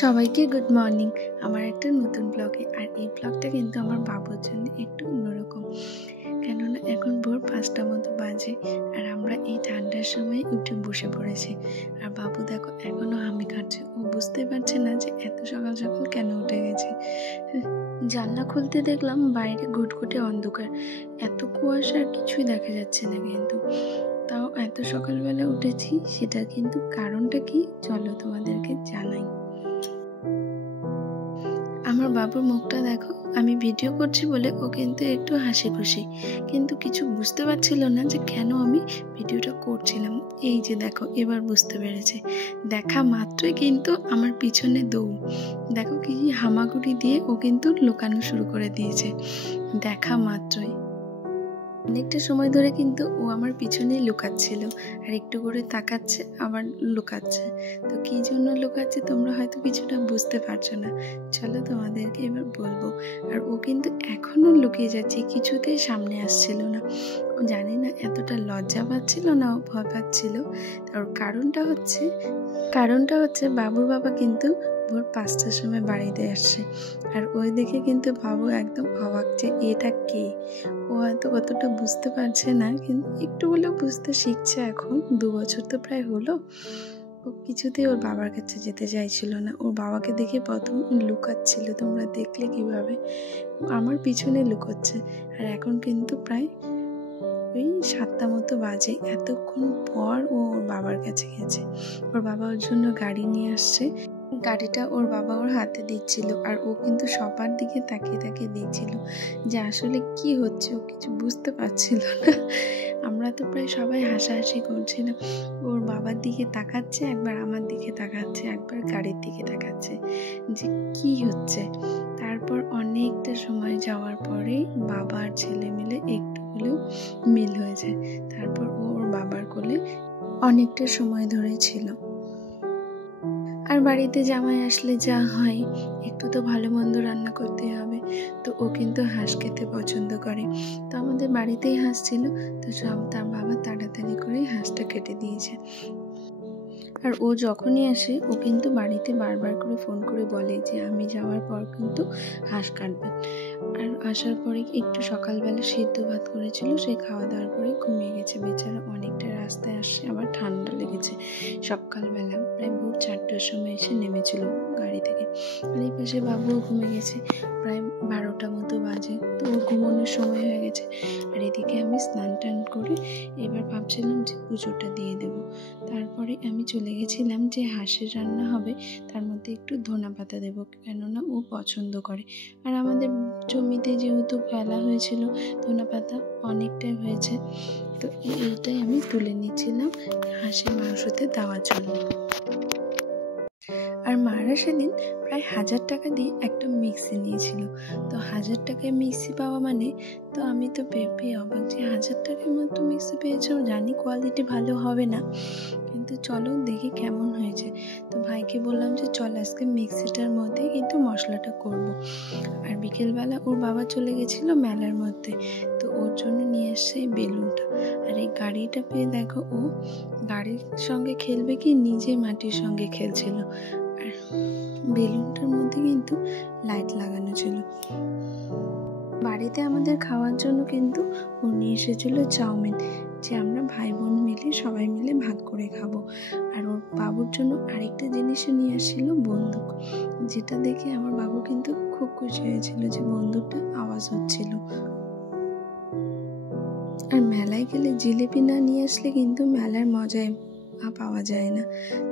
সবাইকে good morning. আমার একটা নতুন ব্লগে, আর এই ব্লগটা কিন্তু আমার বাবুর জন্য একটু অন্যরকম, কেননা এখন ভোর 5টা মতো বাজে আর আমরা এই ঠান্ডার সময় উঠে বসে পড়েছি। আর বাবু দেখো এখনো হামি খাচ্ছে, ও বুঝতে পারছে না যে এত সকাল সকাল কেন উঠে গেছে। জানলা খুলতে দেখলাম বাইরে ঘুটঘুটে অন্ধকার, এত কুয়াশা আর কিছুই দেখা যাচ্ছে না, কিন্তু তাও এত সকালবেলা উঠেছি। সেটা কিন্তু কারণটা কি চলো তোমাদেরকে জানাই। আমার বাবুর মুখটা দেখো, আমি ভিডিও করছি বলে ও কিন্তু একটু হাসি খুশি, কিন্তু কিছু বুঝতে পারছিল না যে কেন আমি ভিডিওটা করছিলাম। এই যে দেখো এবার বুঝতে পেরেছে, দেখা মাত্রই কিন্তু আমার পিছনে দৌড়, দেখো কি হামাগুড়ি দিয়ে ও কিন্তু লুকানো শুরু করে দিয়েছে দেখা মাত্রই। অনেকটা সময় ধরে কিন্তু ও আমার পিছনেই লুকাচ্ছিল, আর একটু করে তাকাচ্ছে আবার লুকাচ্ছে। তো কি জন্য লুকাচ্ছে তোমরা হয়তো কিছুটা বুঝতে পারছো না, চলো তোমাদেরকে এবার বলবো। আর ও কিন্তু এখনো লুকিয়ে যাচ্ছে, কিছুতেই সামনে আসছিল না। ও জানি না এতটা লজ্জা পাচ্ছিল না ও ভয় পাচ্ছিল। তার কারণটা হচ্ছে বাবুর বাবা কিন্তু ভোর 5টার সময় বাড়িতে আসছে, আর ওই দেখে কিন্তু বাবু একদম অবাক যে এটা কে। ও হয়তো অতটা বুঝতে পারছে না, কিন্তু একটু হলেও বুঝতে শিখছে, এখন 2 বছর তো প্রায় হলো। ও কিছুতেই ওর বাবার কাছে যেতে চাইছিল না, ওর বাবাকে দেখে প্রথম লুকাচ্ছিল, তোমরা দেখলে কিভাবে আমার পিছনে লুকোচ্ছে। আর এখন কিন্তু প্রায় ওই 7টা মতো বাজে, এতক্ষণ পর ও ওর বাবার কাছে গেছে। ওর বাবা ওর জন্য গাড়ি নিয়ে আসছে, গাড়িটা ওর বাবা ওর হাতে দিচ্ছিল, আর ও কিন্তু সবার দিকে তাকিয়ে তাকিয়ে দিচ্ছিল যে আসলে কি হচ্ছে, ও কিছু বুঝতে পারছিল না। আমরা তো প্রায় সবাই হাসাহাসি করছিলাম, ওর বাবার দিকে তাকাচ্ছে একবার, আমার দিকে তাকাচ্ছে একবার, গাড়ির দিকে তাকাচ্ছে যে কি হচ্ছে। তারপর অনেকটা সময় যাওয়ার পরে বাবা আর ছেলে মিলে একটু হলেও মিল হয়েছে। তারপর ও ওর বাবার কোলে অনেকটা সময় ধরে ছিল। আর বাড়িতে জামাই আসলে যা হয়, একটু তো ভালো মন্দ রান্না করতে হবে। তো ও কিন্তু হাঁস খেতে পছন্দ করে, তো আমাদের বাড়িতেই হাঁস ছিল, তো তার বাবা তাড়াতাড়ি করে হাঁসটা কেটে দিয়েছে। আর ও যখনই আসে ও কিন্তু বাড়িতে বারবার করে ফোন করে বলে যে আমি যাওয়ার পর কিন্তু হাঁস কাটবেন। আর আসার পরে একটু সকালবেলা সিদ্ধ ভাত করেছিল, সেই খাওয়া দাওয়ার পরে ঘুমিয়ে গেছে বেচারা। অনেকটা রাস্তায় আসছে, আবার ঠান্ডা লেগেছে। সকালবেলা প্রায় ভোর 4টার সময় এসে নেমেছিল গাড়ি থেকে। আর এই পাশে বাবুও ঘুমিয়ে গেছে, প্রায় 12টা মতো বাজে, তো ও ঘুমানোর সময় হয়ে গেছে। আর এদিকে আমি স্নান টান করে এবার ভাবছিলাম যে পুজোটা দিয়ে দেব। তারপরে আমি চলে গেছিলাম যে হাঁসের রান্না হবে তার মধ্যে একটু ধনা পাতা দেবো, কেননা ও পছন্দ করে। আর আমাদের জমিতে যেহেতু ফেলা হয়েছিল ধনা পাতা, অনেকটাই হয়েছে, তো এইটাই আমি তুলে নিচ্ছিলাম হাঁসের মাংসতে দেওয়ার জন্য। আর মারা সেদিন প্রায় 1000 টাকা দিয়ে একটা মিক্সি নিয়েছিল। তো 1000 টাকায় মিক্সি পাওয়া মানে, তো আমি তো ভেবে অবাক যে 1000 টাকার মতো মিক্সি পেয়েছো। জানি কোয়ালিটি ভালো হবে না, কিন্তু চলো দেখি কেমন হয়েছে। তো ভাইকে বললাম যে চল আজকে মিক্সিটার মধ্যে কিন্তু মশলাটা করব। আর বিকেলবেলা ওর বাবা চলে গেছিল মেলার মধ্যে, তো ওর জন্য নিয়ে এসছে এই বেলুনটা। আর এই গাড়িটা পেয়ে দেখো ও গাড়ির সঙ্গে খেলবে কি নিজে মাটির সঙ্গে খেলছিল। আর বেলুনটার মধ্যে কিন্তু লাইট লাগানো ছিল। বাড়িতে আমাদের খাওয়ার জন্য কিন্তু ও নিয়ে এসেছিল চাউমিন, যে আমরা ভাই বোন মিলে সবাই মিলে ভাগ করে খাবো। আর ওর বাবুর জন্য আরেকটা জিনিসও নিয়ে আসছিল, বন্দুক, যেটা দেখে আমার বাবু কিন্তু খুব খুশি হয়েছিল যে বন্দুকটা আওয়াজ হচ্ছিল। আর মেলায় গেলে জিলিপি না নিয়ে আসলে কিন্তু মেলার মজায় পাওয়া যায় না।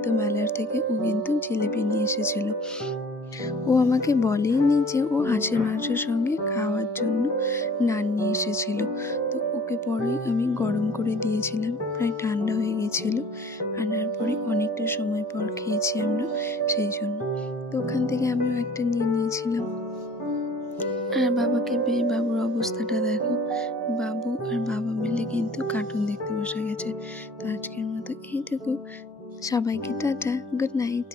তো মেলার থেকে ও কিন্তু জিলিপি নিয়ে এসেছিল। ও আমাকে বলেইনি যে ও হাঁসের মাংসের সঙ্গে খাওয়ার জন্য নান নিয়ে এসেছিল। তো ওকে পরে আমি গরম করে দিয়েছিলাম, প্রায় ঠান্ডা হয়ে গেছিল। আনার পরে অনেকটা সময় পর খেয়েছি আমরা, সেই জন্য। তো ওখান থেকে আমিও একটা নিয়ে নিয়েছিলাম। আর বাবাকে পেয়ে বাবুর অবস্থাটা দেখো, বাবু আর বাবা মিলে কিন্তু কার্টুন দেখতে বসে গেছে। তো আজকের মতো এইটুকু, সবাইকে টাটা, গুড নাইট।